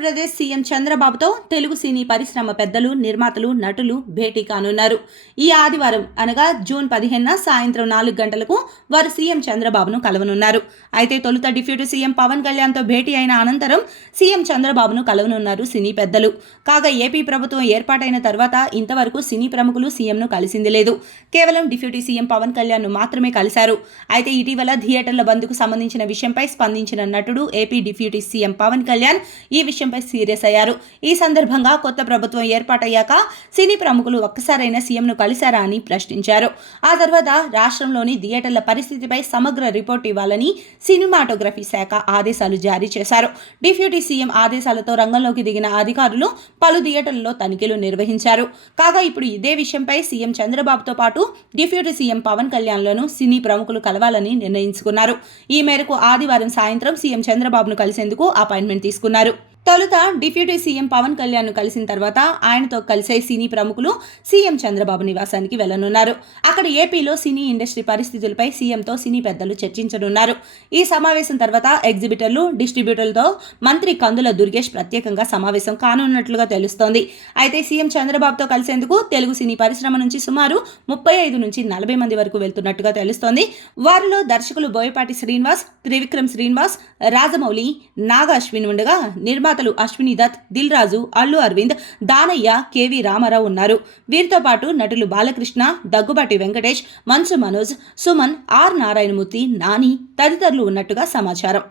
Andhra Pradesh CM చంద్రబాబుతో తెలుగు సినీ పరిశ్రమ పెద్దలు, నిర్మాతలు, నటులు భేటీ కానున్నారు. ఈ ఆదివారం అనగా జూన్ 15న సాయంత్రం 4 గంటలకు వారు సీఎం చంద్రబాబును కలవనున్నారు. అయితే తొలుత డిప్యూటీ సీఎం పవన్ కళ్యాణ్తో భేటీ అయిన అనంతరం సీఎం చంద్రబాబును కలవనున్నారు సినీ పెద్దలు. కాగా ఏపీ ప్రభుత్వం ఏర్పాటైన తర్వాత ఇంతవరకు సినీ ప్రముఖులు సీఎంను కలిసింది లేదు. కేవలం డిప్యూటీ సీఎం పవన్ కళ్యాణ్ను మాత్రమే కలిశారు. అయితే ఇటీవల థియేటర్ల బంద్కు సంబంధించిన విషయంపై స్పందించిన నటుడు AP deputy CM Pawan Kalyan ఈ విషయంపై సీరియస్ అయ్యారు. ఈ సందర్భంగా కొత్త ప్రభుత్వం ఏర్పాటయ్యాక సినీ ప్రముఖులు ఒక్కసారైనా సీఎంను కలిశారా అని ప్రశ్నించారు. ఆ తర్వాత రాష్ట్రంలోని థియేటర్ల పరిస్థితిపై సమగ్ర రిపోర్ట్ ఇవ్వాలని సినిమాటోగ్రఫీ శాఖ ఆదేశాలు జారీ చేశారు. డిప్యూటీ సీఎం ఆదేశాలతో రంగంలోకి దిగిన అధికారులు పలు థియేటర్లలో తనిఖీలు నిర్వహించారు. కాగా ఇప్పుడు ఇదే విషయంపై సీఎం చంద్రబాబుతో పాటు డిప్యూటీ సీఎం పవన్ కళ్యాణ్లను సినీ ప్రముఖులు కలవాలని నిర్ణయించుకున్నారు. ఈ మేరకు ఆదివారం సాయంత్రం సీఎం చంద్రబాబును కలిసేందుకు అపాయింట్మెంట్ తీసుకున్నారు. తొలుత డిప్యూటీ సీఎం పవన్ కళ్యాణ్ను కలిసిన తర్వాత ఆయనతో కలిసే సినీ ప్రముఖులు సీఎం చంద్రబాబు నివాసానికి వెళ్లనున్నారు. అక్కడ ఏపీలో సినీ ఇండస్ట్రీ పరిస్థితులపై సీఎంతో సినీ పెద్దలు చర్చించనున్నారు. ఈ సమావేశం తర్వాత ఎగ్జిబిటర్లు, డిస్ట్రిబ్యూటర్లతో మంత్రి కందుల దుర్గేష్ ప్రత్యేకంగా సమావేశం కానున్నట్లుగా తెలుస్తోంది. అయితే సీఎం చంద్రబాబుతో కలిసేందుకు తెలుగు సినీ పరిశ్రమ నుంచి సుమారు 35 నుంచి 40 మంది వరకు వెళ్తున్నట్టుగా తెలుస్తోంది. వారిలో దర్శకులు బోయపాటి శ్రీనివాస్, త్రివిక్రమ్ శ్రీనివాస్, రాజమౌళి, నాగ అశ్విన్ ఉండగా నిర్మాతలు అశ్విని దత్, దిల్ రాజు, అల్లు అరవింద్, దానయ్య, కేవి రామారావు ఉన్నారు. వీరితో పాటు నటులు బాలకృష్ణ, దగ్గుబాటి వెంకటేష్, మంచు మనోజ్, సుమన్, ఆర్ నారాయణమూర్తి, నాని తదితరులు ఉన్నట్టుగా సమాచారం.